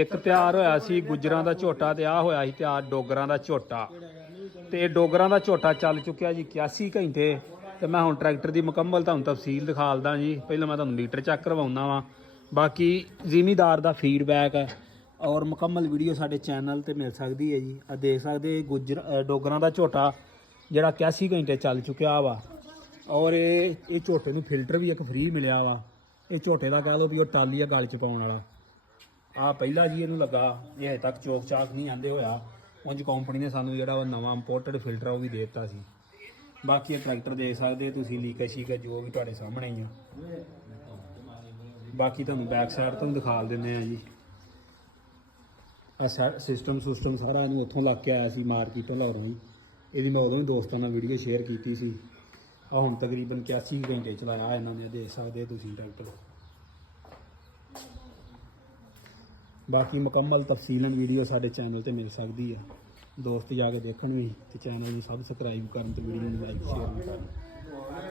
ਇੱਕ ਤਿਆਰ ਹੋਇਆ ਸੀ ਗੁੱਜਰਾਂ ਦਾ ਝੋਟਾ ਤੇ ਆ ਹੋਇਆ ਸੀ ਤਿਆਰ ਡੋਗਰਾਂ ਦਾ ਝੋਟਾ। ਤੇ ਡੋਗਰਾਂ ਦਾ ਝੋਟਾ ਚੱਲ ਚੁੱਕਿਆ ਜੀ 81 ਘੰਟੇ। ਤੇ ਮੈਂ ਹੁਣ ਟਰੈਕਟਰ ਦੀ ਮੁਕੰਮਲ ਤੁਹਾਨੂੰ ਤਫਸੀਲ ਦਿਖਾਲਦਾ ਜੀ। ਪਹਿਲਾਂ ਮੈਂ ਤੁਹਾਨੂੰ ਮੀਟਰ ਚੈੱਕ ਕਰਵਾਉਣਾ ਵਾ, ਬਾਕੀ ਜ਼ਿਮੀਦਾਰ ਦਾ ਫੀਡਬੈਕ ਔਰ ਮੁਕੰਮਲ ਵੀਡੀਓ ਸਾਡੇ ਚੈਨਲ ਤੇ ਮਿਲ ਸਕਦੀ ਹੈ ਜੀ। ਆ ਦੇਖ ਸਕਦੇ ਡੋਗਰਾਂ ਦਾ ਝੋਟਾ ਜਿਹੜਾ 81 ਘੰਟੇ ਚੱਲ ਚੁੱਕਿਆ ਵਾ। ਔਰ ਇਹ ਝੋਟੇ ਨੂੰ ਫਿਲਟਰ ਵੀ ਇੱਕ ਫ੍ਰੀ ਮਿਲਿਆ ਵਾ। ਇਹ ਝੋਟੇ ਦਾ ਕਹਿ ਲਓ ਵੀ ਉਹ ਟਾਲੀ ਆ ਗਲ 'ਚ ਪਾਉਣ ਵਾਲਾ। ਆ ਪਹਿਲਾ ਜੀ ਇਹਨੂੰ ਲੱਗਾ, ਇਹ ਹਜੇ ਤੱਕ ਚੋਕ ਚਾਕ ਨਹੀਂ ਆਂਦੇ ਹੋਇਆ। ਉਂਝ ਕੰਪਨੀ ਨੇ ਸਾਨੂੰ ਜਿਹੜਾ ਨਵਾਂ ਇੰਪੋਰਟਡ ਫਿਲਟਰ ਉਹ ਵੀ ਦੇ ਦਿੱਤਾ ਸੀ। ਬਾਕੀ ਇਹ ਟਰੈਕਟਰ ਦੇਖ ਸਕਦੇ ਤੁਸੀਂ, ਲੀਕੇਜ ਸ਼ੀਕੇਜ ਜੋ ਵੀ ਤੁਹਾਡੇ ਸਾਹਮਣੇ ਹੀ ਆ। ਬਾਕੀ ਤੁਹਾਨੂੰ ਬੈਕ ਸਾਈਡ ਤੋਂ ਦਿਖਾ ਦਿੰਦੇ ਆ ਜੀ। ਆ ਸਿਸਟਮ ਸਾਰਾ ਇਹਨੂੰ ਉੱਥੋਂ ਲੱਗ ਕੇ ਆਇਆ ਸੀ ਮਾਰਕੀਟ ਲਾਹੌਰੋਂ ਹੀ। ਇਹਦੀ ਮੈਂ ਉਦੋਂ ਵੀ ਦੋਸਤਾਂ ਨਾਲ ਵੀਡੀਓ ਸ਼ੇਅਰ ਕੀਤੀ ਸੀ। ਆ ਹੁਣ ਤਕਰੀਬਨ 81 ਘੰਟੇ ਚਲਾਇਆ ਇਹਨਾਂ ਨੇ, ਦੇਖ ਸਕਦੇ ਤੁਸੀਂ ਟਰੈਕਟਰ। ਬਾਕੀ ਮੁਕੰਮਲ ਤਫਸੀਲਨ ਵੀਡੀਓ ਸਾਡੇ ਚੈਨਲ ਤੇ ਮਿਲ ਸਕਦੀ ਆ। ਦੋਸਤ ਜਾ ਕੇ ਦੇਖਣ ਵੀ ਤੇ ਚੈਨਲ ਨੂੰ ਸਬਸਕ੍ਰਾਈਬ ਕਰਨ ਤੇ ਵੀਡੀਓ ਨੂੰ ਲਾਈਕ ਸ਼ੇਅਰ ਵੀ ਕਰਨ।